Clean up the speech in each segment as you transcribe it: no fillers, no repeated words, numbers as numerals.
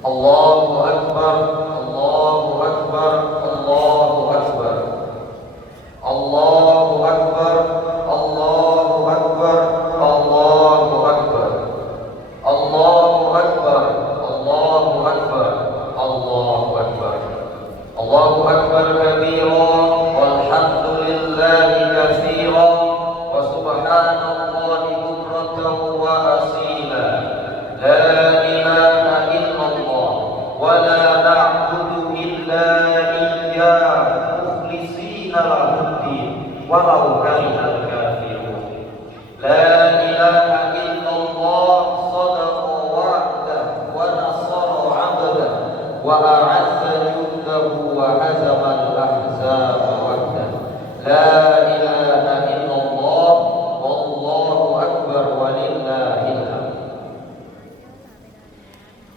Allahu Akbar, Allahu Akbar, Allahu Akbar, Allahu Akbar, Allahu Akbar, Allahu Akbar, Allahu Akbar, Allahu Akbar, Allahu Akbar, Allahu Akbar kabira, walhamdulillahi katsira, wa subhanallahi bukratan wa asila. La ilaha illallah wa la na'budu illa iyyah mukhlisina lahu-d-din walau karihal kafirun. La ilaha illallah sadaqa wa'dah wa nasara 'abdah wa a'azza jundahu wa hazama al-ahzaba wahdah. La ilaha illallah wallahu akbar walillahil hamd.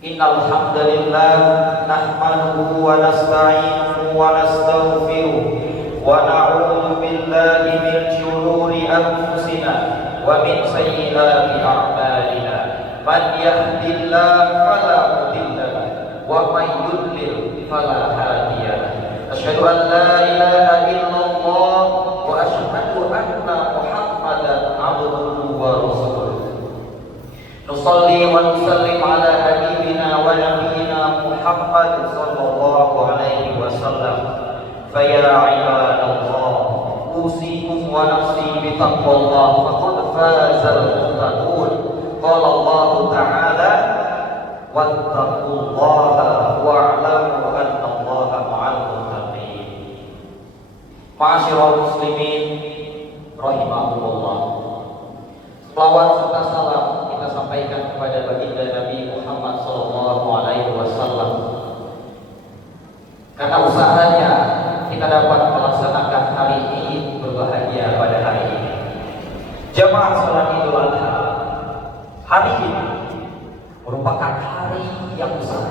Innal hamdalillah nahmaduhu wa nasta'inuhu wa nastaghfiruh wa na'udzu billahi min shururi anfusina wa min sayyiati a'malina. Man yahdihillahu fala mudilla lahu wa man yudlil fala hadiya lahu. Asyhadu an la ilaha illallah wa asyhadu anna Muhammadan abduhu wa rasuluh. Nusalli wa nusallim ala habibina wa nabiyyina Muhammad sallallahu alaihi wasallam. Fa ya ibadallah, usikum wa nafsi bi taqwallah faqad fazal muttaqun. Qala Allah ta'ala wattaqullaha wa'lamu anna Allaha ma'al muttaqin. Ma'asyiral muslimin rahimahumullah. Selawat serta salam kita sampaikan kepada baginda Nabi Muhammad sallallahu alaihi wasallam. Karena usahanya kita dapat melaksanakan hari ini berbahagia pada hari ini. Jamaah salat Idul Adha, hari ini merupakan hari yang besar.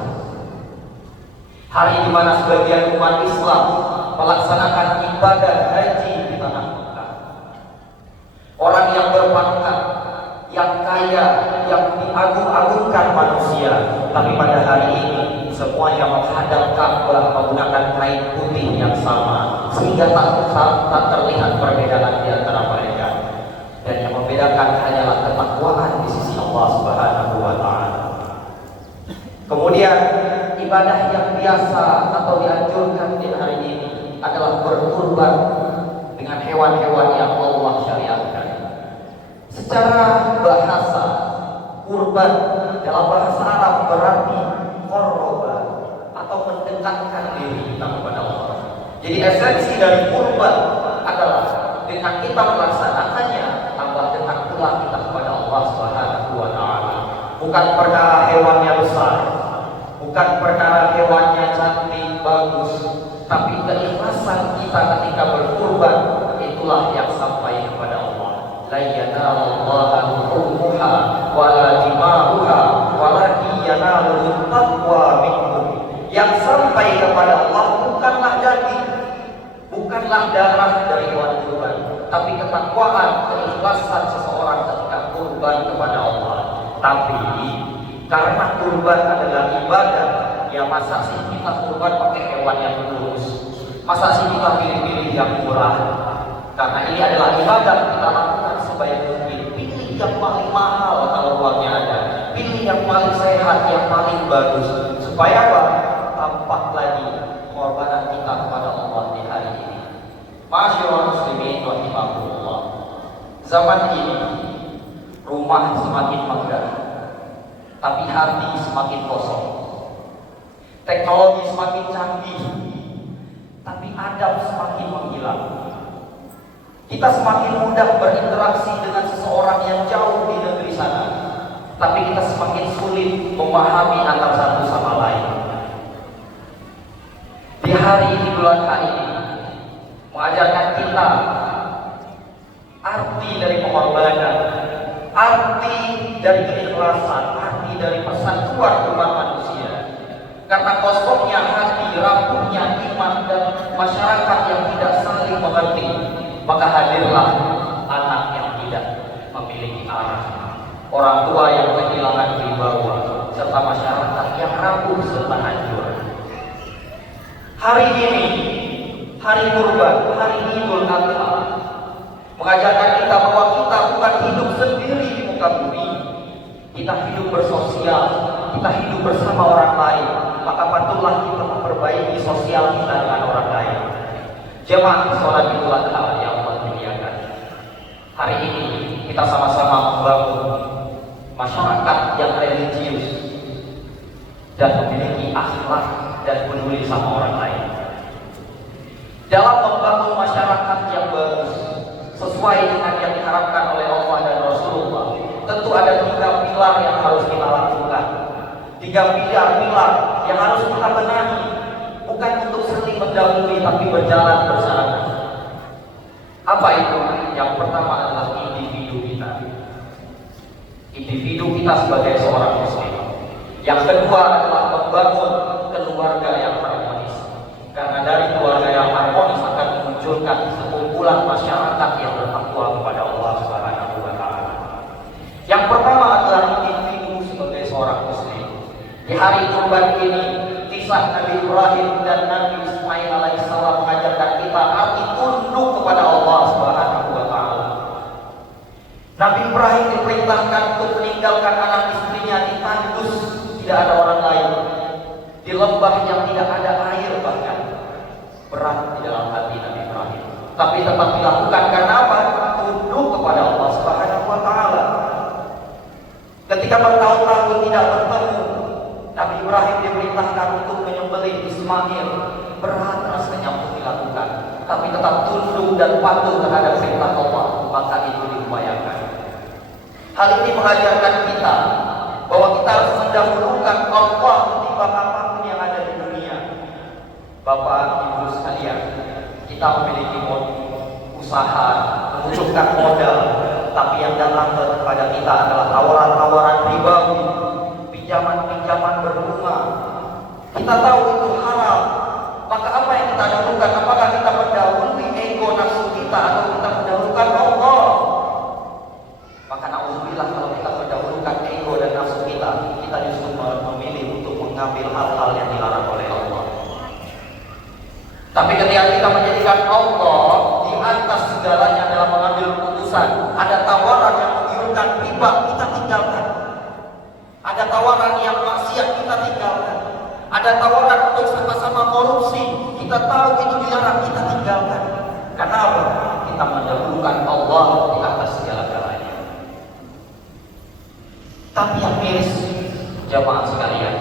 Hari di mana sebagian umat Islam melaksanakan ibadah haji di tanah Mekah. Orang yang berpangkat, yang kaya, yang diagung-agungkan manusia, tapi pada hari ini semuanya menghadap Ka'bah menggunakan kain putih yang sama, sehingga tak terlihat perbedaan di antara mereka. Dan yang membedakan hanyalah ketakwaan di sisi Allah Subhanahu wa Ta'ala. Kemudian ibadah yang biasa atau dianjurkan di hari ini adalah berkurban dengan hewan-hewan yang Allah syariatkan. Secara bahasa, kurban dalam bahasa Arab berarti qurba atau mendekatkan diri kita kepada Allah. Jadi esensi dari kurban adalah dengan kita melaksanakannya tambah dekat pula kita kepada Allah Subhanahu wa Ta'ala. Bukan perkara hewannya besar, bukan perkara hewannya cantik bagus, tapi keikhlasan kita ketika berkurban itulah yang sampai kepada Allah. La yanalallaha luhumuha wala dima'uha walakin yanaluhu taqwa minkum. Yang sampai kepada Allah bukanlah daging, bukanlah darah dari hewan kurban, tapi ketakwaan, keikhlasan seseorang ketika kurban kepada Allah. Tapi karena kurban adalah ibadah, ya masa sih kita kurban pakai hewan yang lurus? Masa sih kita pilih-pilih yang murah? Karena ini adalah ibadah, kita lakukan sebaik mungkin. Pilih yang paling mahal kalau uangnya ada, pilih yang paling sehat, yang paling bagus, supaya apa? Tampak lagi pengorbanan kita kepada Allah di hari ini. Masyaallah muslimin rahimahullah. Zaman ini rumah semakin megah, tapi hati semakin kosong. Teknologi semakin canggih, tapi adab semakin menghilang. Kita semakin mudah berinteraksi dengan seseorang yang jauh di negeri sana, tapi kita semakin sulit memahami antara satu sama lain. Di hari ini, bulan hari ini, mengajarkan kita arti dari pengorbanan, arti dari keikhlasan, arti dari persatuan umat manusia. Karena kosongnya hati rapuhnya iman dan masyarakat yang tidak saling mengerti, maka hadirlah anak yang tidak memiliki arah, orang tua yang kehilangan wibawa, serta masyarakat yang rapuh serta hancur. Hari ini, hari kurban, hari Idul Adha, mengajarkan kita bahwa kita bukan hidup sendiri di muka bumi. Kita hidup bersosial, kita hidup bersama orang lain. Maka patutlah kita memperbaiki sosial kita dengan orang lain. Jemaah sholat Idul Adha yang Allah muliakan, hari ini kita sama-sama membangun masyarakat yang religius dan memiliki akhlak dan peduli sama orang lain. Dalam membangun masyarakat yang bagus sesuai dengan yang diharapkan oleh Allah dan Rasulullah, tentu ada 3 pilar yang harus kita lakukan. 3 pilar yang harus kita benahi, bukan untuk saling mendahului tapi berjalan bersama. Apa itu? Yang pertama adalah individu kita. Individu kita sebagai seorang muslim. Yang kedua adalah membangun keluarga yang harmonis. Karena dari keluarga yang harmonis akan memunculkan sekumpulan masyarakat yang bertakwa kepada Allah Subhanahu wa taala. Yang pertama adalah individu sebagai seorang muslim. Di hari kurban ini, kisah Nabi Ibrahim dan Nabi Ismail alaihissalam mengajarkan kita arti tunduk kepada Allah Subhanahu wa taala. Nabi Ibrahim diperintahkan untuk meninggalkan anak istrinya di tandus, tidak ada orang lain, di lembah yang tidak ada air, bahkan berat di dalam hati Nabi Ibrahim, tapi tetap dilakukan karena apa? Tunduk kepada Allah Subhanahu wa taala. Ketika bertahun-tahun tidak bertemu, Nabi Ibrahim diperintahkan untuk menyembelih Ismail. Berat rasanya untuk dilakukan, tapi tetap tunduk dan patuh terhadap perintah Allah, maka itu diupayakan. Hal ini mengajarkan kita bahwa kita harus mendahulukan Allah ketimbang apapun yang ada di dunia. Bapak, Ibu sekalian, kita memiliki usaha, membutuhkan modal, tapi yang datang kepada kita adalah tawaran-tawaran ribawi, pinjaman-pinjaman berbunga. Kita tahu itu haram. Maka apa yang kita dahulukan? Apakah kita mendahului ego nafsu kita atau kita mendahulukan Allah? Maka na'udzubillah kalau kita mendahulukan ego dan nafsu kita, kita justru memilih untuk mengambil hal-hal yang dilarang oleh Allah. Tapi ketika kita menjadikan Allah di atas segalanya dalam mengambil keputusan, ada tawaran yang menggiurkan riba, kita tinggalkan. Ada tawaran yang maksiat, kita tinggalkan. Ada tawaran untuk sama-sama korupsi, kita tahu itu dilarang, kita tinggalkan. Karena apa? Kita mendahulukan Allah di atas segala-galanya. Tapi yang miris, jamaah sekalian,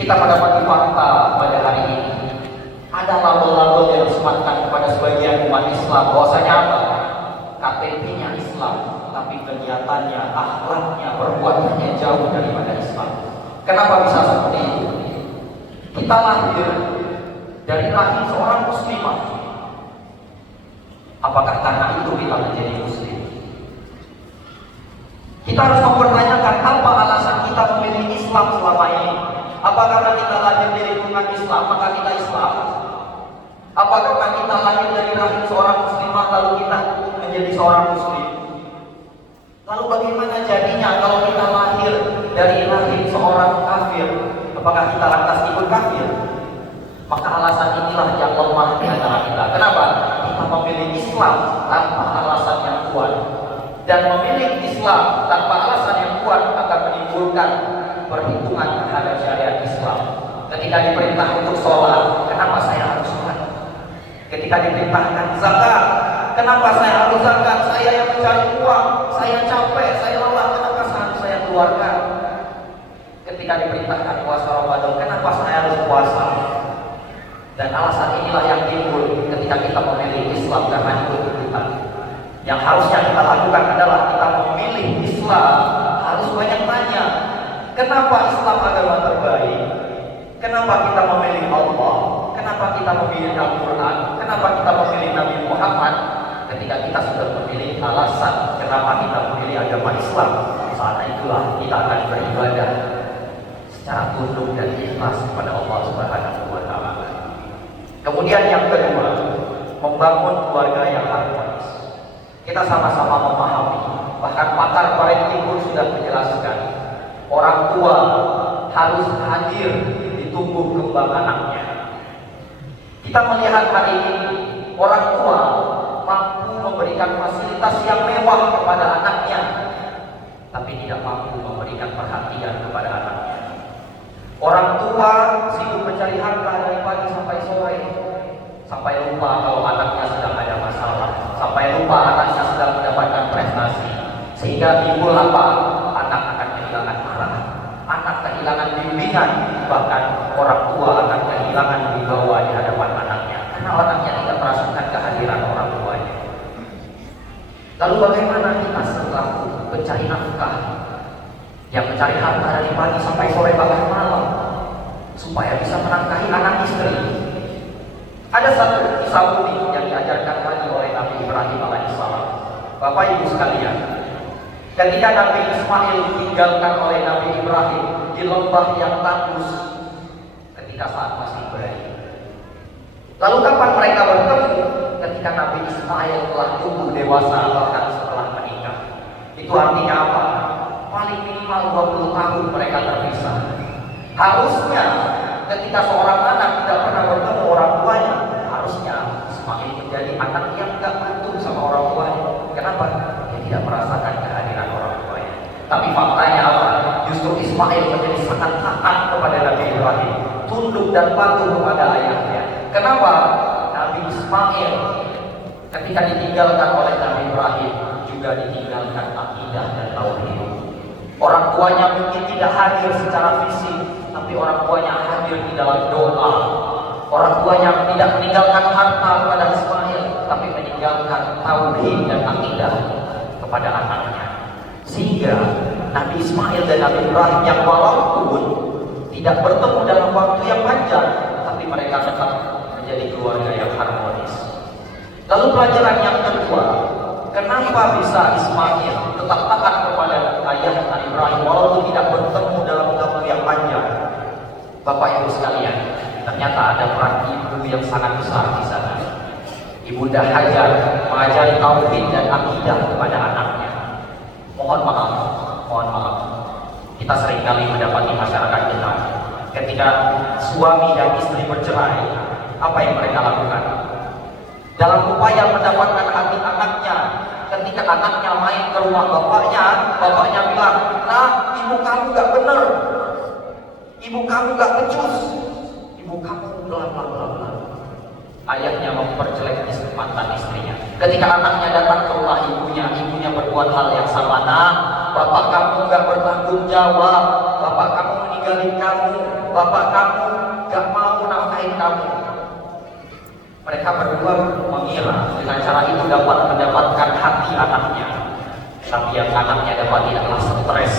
kita mendapati fakta pada hari ini. Ada label-label yang disematkan kepada sebagian umat Islam bahwasanya apa? KTP-nya Islam, tapi kegiatannya, akhlaknya, perbuatannya jauh daripada Islam. Kenapa bisa seperti itu? Kita lahir dari rahim seorang muslimah. Apakah karena itu kita menjadi muslim? Kita harus mempertanyakan apa alasan kita memilih Islam selama ini. Apakah karena kita lahir dari lingkungan Islam maka kita Islam? Apakah karena kita lahir dari rahim seorang muslimah lalu kita menjadi seorang muslim? Lalu bagaimana jadinya kalau kita lahir dari rahim seorang kafir? Apakah kita lantas ikut kafir? Maka alasan inilah yang lemah di antara kita. Kenapa? Kita memilih Islam tanpa alasan yang kuat. Dan memilih Islam tanpa alasan yang kuat akan menimbulkan perhitungan terhadap syariat Islam. Ketika diperintah untuk sholat, kenapa saya harus sholat? Ketika diperintahkan zakat, kenapa saya harus zakat? Saya yang mencari uang, saya capek, saya lelah, kenapa harus saya keluarkan? Ketika diperintahkan puasa Ramadan, kenapa saya harus puasa? Dan alasan inilah yang timbul ketika kita memilih Islam karena itu kebutuhan. Yang harusnya kita lakukan adalah kita memilih Islam. Harus banyak tanya, kenapa Islam agama terbaik? Kenapa kita memilih Allah? Kenapa kita memilih Al-Quran? Kenapa kita memilih Nabi Muhammad? Ketika kita sudah memilih alasan kenapa kita memilih agama Islam, saat itulah kita akan beribadah secara tunduk dan ikhlas kepada Allah Subhanahu wa taala. Kemudian yang kedua, membangun keluarga yang harmonis. Kita sama-sama memahami, bahkan pakar parenting pun sudah menjelaskan, orang tua harus hadir di tumbuh kembang anaknya. Kita melihat hari ini, orang tua mampu memberikan fasilitas yang mewah kepada anaknya, tapi tidak mampu memberikan perhatian kepada anaknya. Orang tua sibuk mencari harta dari pagi sampai sore, sampai lupa kalau anaknya sedang ada masalah, sampai lupa anaknya sedang mendapatkan prestasi, sehingga timbul apa? Anak akan kehilangan arah, anak kehilangan bimbingan, bahkan orang tua akan kehilangan wibawa di hadapan anaknya, karena anaknya tidak merasakan kehadiran orang tuanya. Lalu bagaimana kita selaku pencari nafkah yang mencari harta dari pagi sampai sore bahkan malam supaya bisa menafkahi anak istri? Ada satu kisah unik yang diajarkan lagi oleh Nabi Ibrahim alaihissalam. Bapak Ibu sekalian, ketika Nabi Ismail ditinggalkan oleh Nabi Ibrahim di lembah yang tandus ketika saat masih bayi. Lalu kapan mereka bertemu? Ketika Nabi Ismail telah tumbuh dewasa, bahkan setelah menikah. Itu artinya apa? Paling minimal 20 tahun mereka terpisah. Harusnya ketika seorang anak tidak pernah bertemu orang tuanya, harusnya Ismail menjadi anak yang tidak patuh sama orang tuanya. Kenapa? Dia tidak merasakan kehadiran orang tuanya. Tapi faktanya apa? Justru Ismail menjadi sangat taat kepada Nabi Ibrahim, tunduk dan patuh kepada ayahnya. Kenapa? Nabi Ismail ketika ditinggalkan oleh Nabi Ibrahim juga ditinggalkan akidah dan tauhid. Orang tuanya mungkin tidak hadir secara fisik, tapi orang tuanya hadir di dalam doa. Orang tuanya tidak meninggalkan harta kepada Ismail, tapi meninggalkan tauhid dan akidah kepada anaknya. Sehingga Nabi Ismail dan Nabi Ibrahim yang walaupun tidak bertemu dalam waktu yang panjang, tapi mereka tetap menjadi keluarga yang harmonis. Lalu pelajaran yang kedua, kenapa bisa Ismail tetap taat kepada ayahnya Ibrahim walaupun tidak bertemu dalam waktu yang panjang? Bapak Ibu sekalian, ternyata ada peran ibu yang sangat besar di sana. Ibunda Hajar mengajari tauhid dan akidah kepada anaknya. Mohon maaf. Kita seringkali mendapati masyarakat kita ketika suami dan istri bercerai, apa yang mereka lakukan? Dalam upaya mendapatkan hati anaknya, ketika anaknya main ke rumah bapaknya bilang, "Nah, ibu kamu gak bener, ibu kamu gak becus, ibu kamu bla bla bla bla." Ayahnya memperjelek mantan istrinya. Ketika anaknya datang ke rumah ibunya berbuat hal yang sama. "Nah, bapak kamu gak bertanggung jawab, bapak kamu meninggalin kamu, bapak kamu gak mau nafkahin kamu." Mereka berdua mengira dengan cara itu dapat mendapatkan hati anaknya. Tapi yang anaknya dapat adalah stres,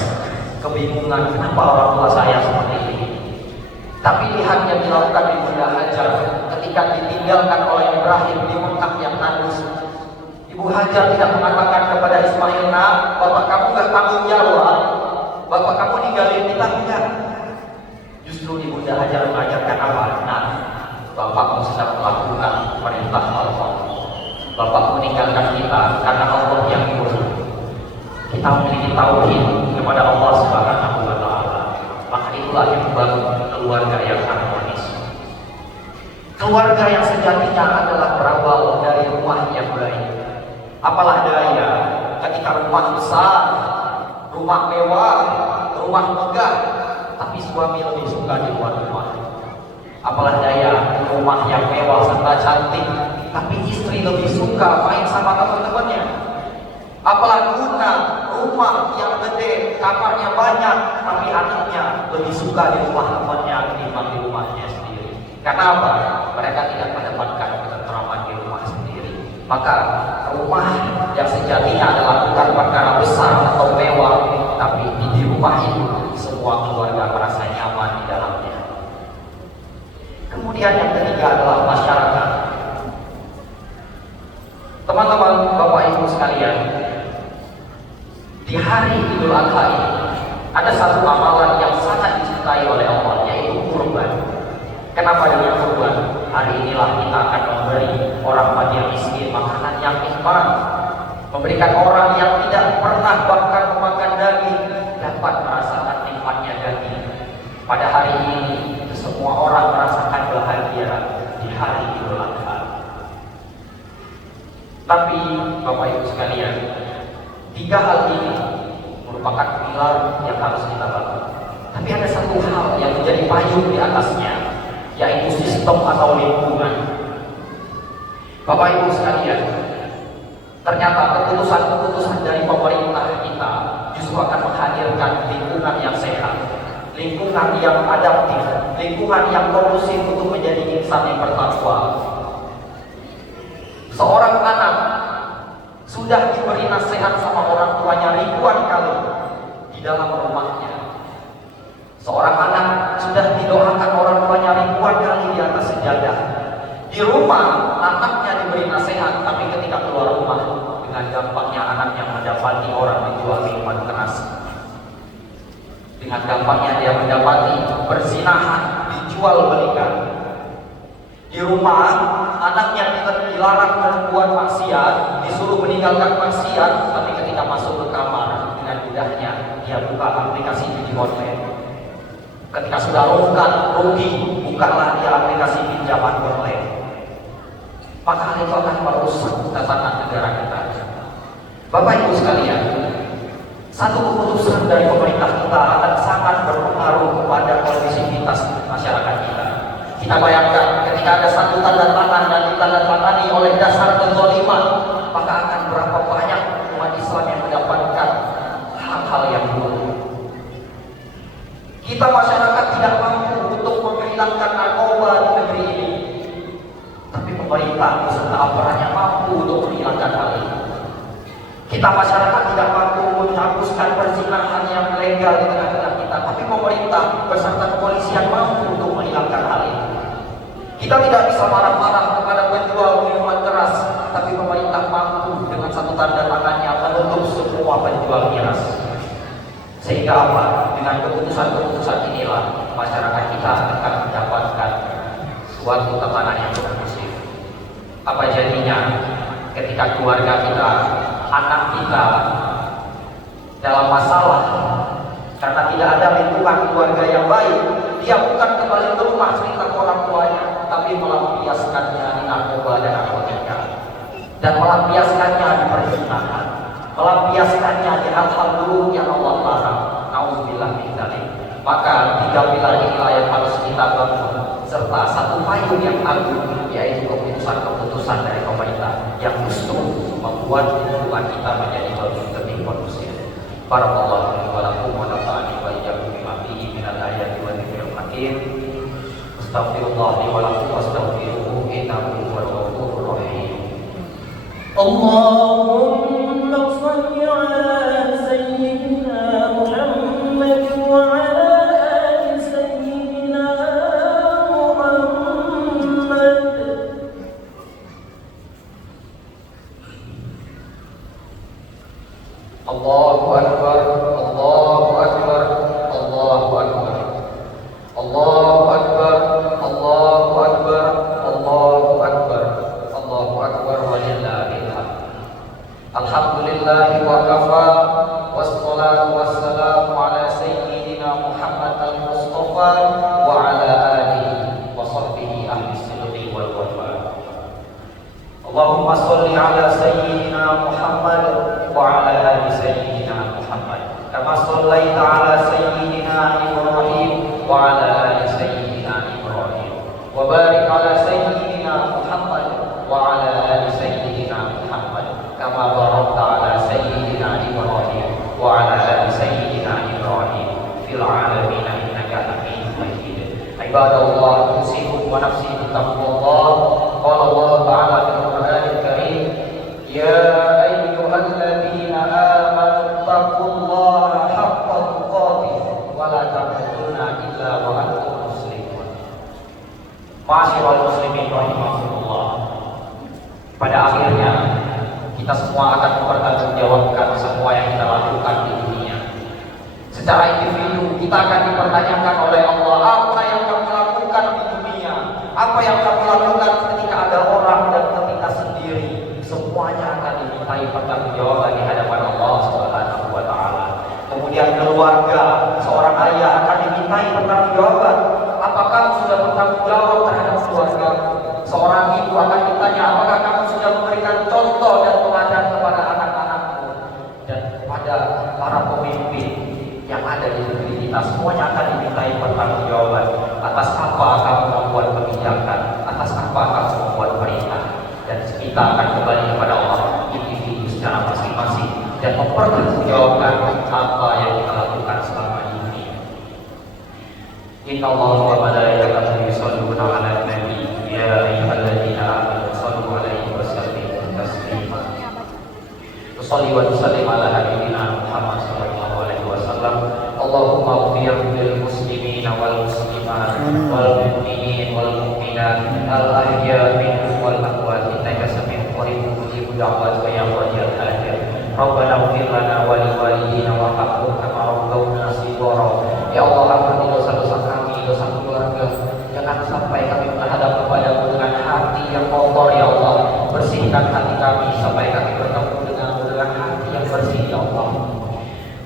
kebingungan, kenapa orang tua saya seperti ini. Tapi lihat yang dilakukan Ibunda Hajar ketika ditinggalkan oleh Ibrahim di Mekah yang tandus. Ibu Hajar tidak mengatakan kepada Ismail, "Nah, bapak kamu gak tanggung jawab, bapak kamu ninggalin kita." Tidak. Justru Ibunda Hajar mengajarkan apa? "Nah, bapakmu sedang melakukan perintah Allah. Bapakmu meninggalkan kita karena Allah yang nyuruh. Kita memiliki tauhid kepada Allah Subhanahu wa Ta'ala. Maka itulah yang membangun keluarga yang harmonis." Keluarga yang sejatinya adalah berawal dari rumah yang baik. Apalah daya ketika rumah besar, rumah mewah, rumah megah, tapi suami lebih suka di luar rumah. Apalah daya rumah yang mewah serta cantik, tapi istri lebih suka main sama teman-temannya. Apalah guna rumah yang gede, kamarnya banyak, tapi anaknya lebih suka di rumah temannya ketimbang di rumahnya sendiri. Karena apa? Mereka tidak mendapatkan ketentraman di rumah sendiri. Maka rumah yang sejatinya adalah bukan perkara besar atau mewah, tapi di rumah itu semua keluarga merasa nyaman di dalamnya. Kemudian yang ketiga adalah masyarakat. Teman-teman, Bapak Ibu sekalian, di hari Idul Adha ini ada satu amalan yang sangat dicintai oleh Allah, yaitu kurban. Kenapa dengan kurban? hari inilah kita akan memberi orang fakir miskin makanan yang nikmat, memberikan orang yang tidak pernah bahkan memakan daging dapat merasakan nikmatnya daging. Pada hari ini semua orang merasakan bahagia di hari Idul Adha. Tapi Bapak Ibu sekalian, 3 hal ini merupakan pilar yang harus kita bangun. Tapi ada satu hal yang menjadi payung di atasnya, yaitu sistem atau lingkungan. Bapak Ibu sekalian, ternyata keputusan-keputusan dari pemerintah kita justru akan menghadirkan lingkungan yang sehat, lingkungan yang adaptif, lingkungan yang kondusif untuk menjadi insan yang bertakwa. Seorang anak sudah diberi nasihat sama orang tuanya ribuan kali di dalam rumahnya. Seorang anak sudah didoakan orang tuanya ribuan kali di atas sejadah. Di rumah anaknya diberi nasihat, tapi ketika keluar rumah dengan gampangnya anaknya mendapati orang menjual minuman keras. Dengan gampangnya dia mendapati perzinahan, dijual belikan. Di rumah anaknya dilarang berbuat maksiat, disuruh meninggalkan maksiat, tapi ketika masuk ke kamar dengan mudahnya dia buka aplikasi judi online. Ketika sudah rugi, bukalah dia aplikasi pinjaman online. Maka hal itu akan merusak tatanan negara kita. Bapak Ibu sekalian, satu keputusan dari pemerintah kita akan sangat berpengaruh kepada kondisivitas masyarakat kita. Kita bayangkan ketika ada satu tanda tangan dan ditandatangani oleh dasar kezaliman, maka akan berapa banyak umat Islam yang mendapatkan hal-hal yang buruk. Kita masyarakat tidak mampu untuk menghilangkan narkoba di negeri ini, tapi pemerintah beserta aparatnya mampu untuk menghilangkan hal ini. Kita masyarakat tidak mampu menghapuskan perzinahan yang legal di tengah-tengah kita, tapi pemerintah beserta kepolisian mampu untuk menghilangkan hal ini. Kita tidak bisa marah-marah kepada penjual minuman keras, tapi pemerintah mampu dengan satu tanda tangannya menutup semua penjual miras. Sehingga apa? Dengan keputusan-keputusan inilah masyarakat kita akan mendapatkan suatu tatanan yang kondusif. Apa jadinya ketika keluarga kita, anak kita dalam masalah karena tidak ada lingkungan keluarga yang baik, dia bukan kembali ke rumah cerita ke orang tuanya, tapi melampiaskannya di narkoba dan narkotika, dan melampiaskannya di perzinahan, melampiaskannya di hal-hal buruk yang Allah larang. Nauzubillah min dzalik. Maka 3 pilar inilah yang harus kita bangun, serta satu payung yang agung, yaitu keputusan-keputusan dari pemerintah yang justru membuat lingkungan kita menjadi lebih kondusif. Barakallahu li wa lakum wa nafa'ani wa iyyakum bima fihi minal ayati wa dzikril hakim. Astaghfirullah li wa lakum wastaghfiruhu innahu huwal ghafurur rahim. Allahumma shalli ala sayyidina Muhammad wa ala ali sayyidina Muhammad. Allahu Akbar, Allahu Akbar, Allahu Akbar, Allahu Akbar, Allahu Akbar, Allahu Akbar, Allahu Akbar walillahil hamd. Alhamdulillahi wa kafa, wassalatu wassalamu ala sayyidina Muhammad al-Mustafa wa ala alihi wa sahbihi ahli sidqi wal wafa. Allahumma sholli ala sayyidina Muhammad wa ala ali sayyidina Muhammad kama shallaita ala sayyidina Ibrahim wa ala ali sayyidina Ibrahim wa barik ala sayyidina Muhammad wa ala ali sayyidina Muhammad kama barakta ala sayyidina Ibrahim wa ala ali sayyidina Ibrahim fil alamin innaka Hamidum Majid. Ibadallah, usikum wa nafsi bittaqwallah. Qala Allah Ta'ala fil Qur'anil Karim, ya ayyuhalladzina amanu taqullaha haqqa tuqatih wa la tamutunna illa wa antum muslimun. Ma'asyiral muslimin rahimakumullah. Pada akhirnya kita semua akan mempertanggungjawabkan semua yang kita lakukan di dunia. Secara individu kita akan dipertanyakan oleh Allah, apa yang kamu lakukan di dunia, apa apa yang kami lakukan ketika ada orang dan ketika sendiri, semuanya akan dimintai pertanggungjawaban di hadapan Allah Subhanahu wa taala. Kemudian keluarga, seorang ayah akan dimintai pertanggungjawaban. Apakah kamu sudah bertanggung jawab terhadap keluarga? Seorang ibu akan ditanya, apakah kamu sudah memberikan contoh dan teladan kepada anak-anakmu? Dan kepada para pemimpin yang ada di negeri kita, semuanya akan dimintai pertanggungjawaban atas apa kamu membuat kebijakan, atas apa kamu membuat perintah. Dan kita akan kembali kepada Allah individu secara masing-masing dan mempertanggungjawabkan apa yang kita lakukan selama ini. Inna Allah wa malaikatahu yusholluna 'alan nabi ya ayyuhalladzina amanu shallu 'alaihi wa sallimu taslima. Shalli wa sallim ala habibina Muhammad sallallahu alaihi wasallam. Allahumma ighfir lil muslimina wal muslimat wal mu'minin wal mu'minat al ahya minhum wal amwat innaka sami'un qaribun mujibud da'wat ya wajal hajat. Rabbana ighfir lana wa li walidina wa hamhum kama rabbawna shighara. Ya Allah, ampuni dosa-dosa kami, dosa keluarga. Jangan sampai kami menghadap kepadamu dengan hati yang kotor ya Allah. Bersihkan hati kami sampai kami bertemu dengan hati yang bersih ya Allah.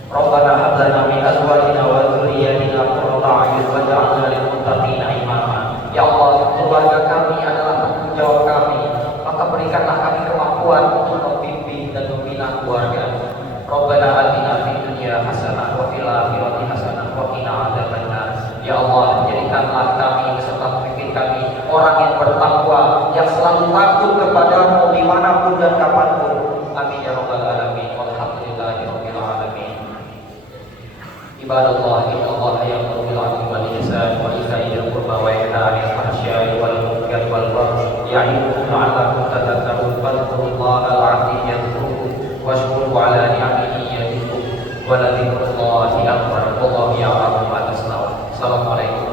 Rabbana hab lana min azwajina wa dhurriyyatina qurrata a'yun waj'alna lil muttaqina imama. Ya Allah, keluarga kami adalah tanggung jawab kami. Maka berikanlah kami kemampuan untuk membimbing dan membina keluarga. Rabbana atina fid dunya hasanah wa fil akhirati hasanah wa qina adzabannar. Ya Allah, jadikanlah kami beserta pemimpin kami orang yang bertakwa, yang selalu takut kepadamu dimanapun dan kapanpun. Amin ya rabbal alamin. Walhamdulillahi rabbil alamin. Ibadallah, innallaha ya'muru bil 'adli wal ihsani wa ita'i dzil qurba wa yanha 'anil fahsya'i wal munkari wal baghi ya'idukum la'allakum tadhakkarun. Fadhkurullaha al-'azim yadhkurkum washkuru 'ala ni'amihi yazidkum wa la dzikrullahi akbar. Wallahu ya'lamu ma tasna'un. Assalamualaikum.